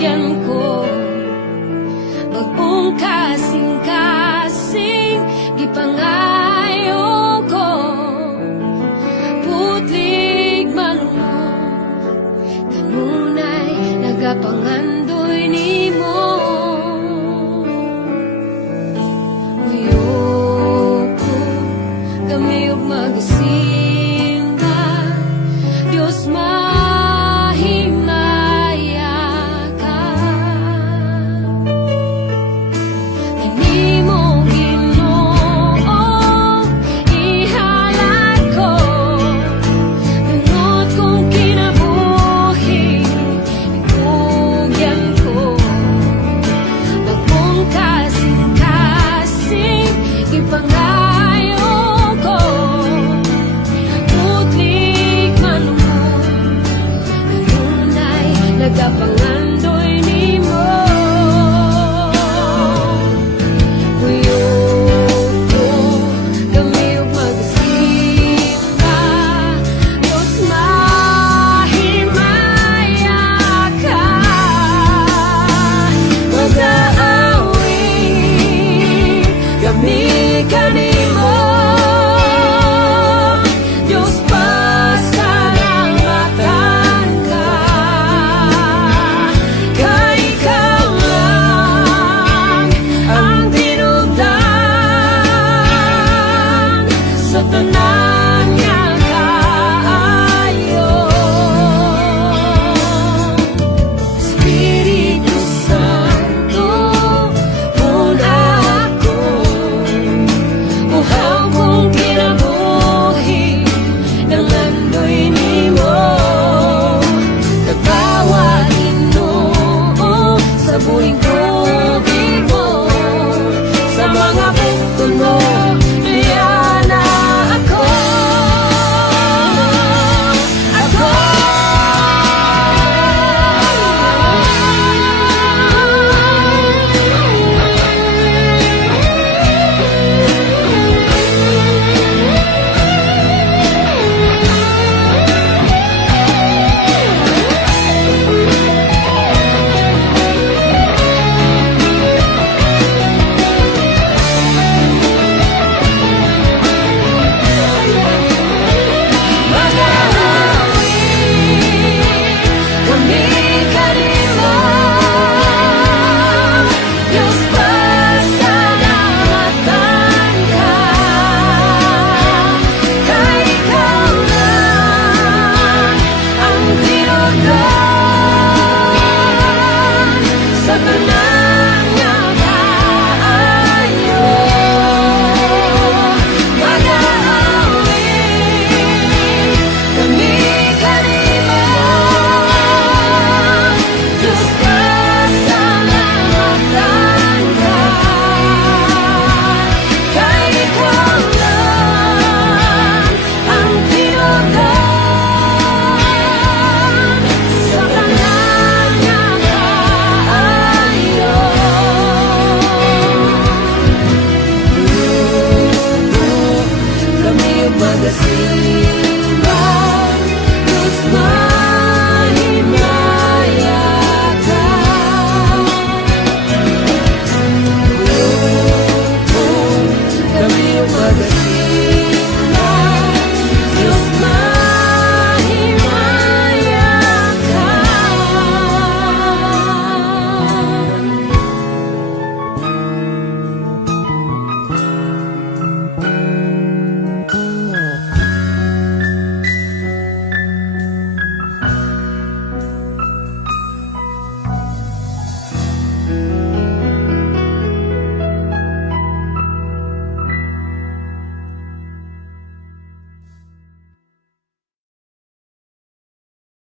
hinugyan ko. Bagong kasing-kasing gipangayo ko. Putlig malunod, kanunay nagapangandoy nimo. Uyoko kami ug magasimba, Dios mahimaya ka. Kanimo Ginoo ihalad ko, tungod kong kinabuhi hinugyan ko. Bagong kasing-kasing gipangayo ko. Putlig malunod, kanunay nagapangandoy nimo. Uyoko kami ug magasimba, Dios mahimaya ka. Mag-aawi kami kanimo, Diyos pasalamatan ka. Kay ikaw lang ang tinubdan sa tanan niya kaayo. Espiritu Santo, una ako, uhaw kong kinabuhi nangandoy nimo. Nagbawa Ginoo sa buhing tubig mo, sa mga bugtong mo niya na ako. Sa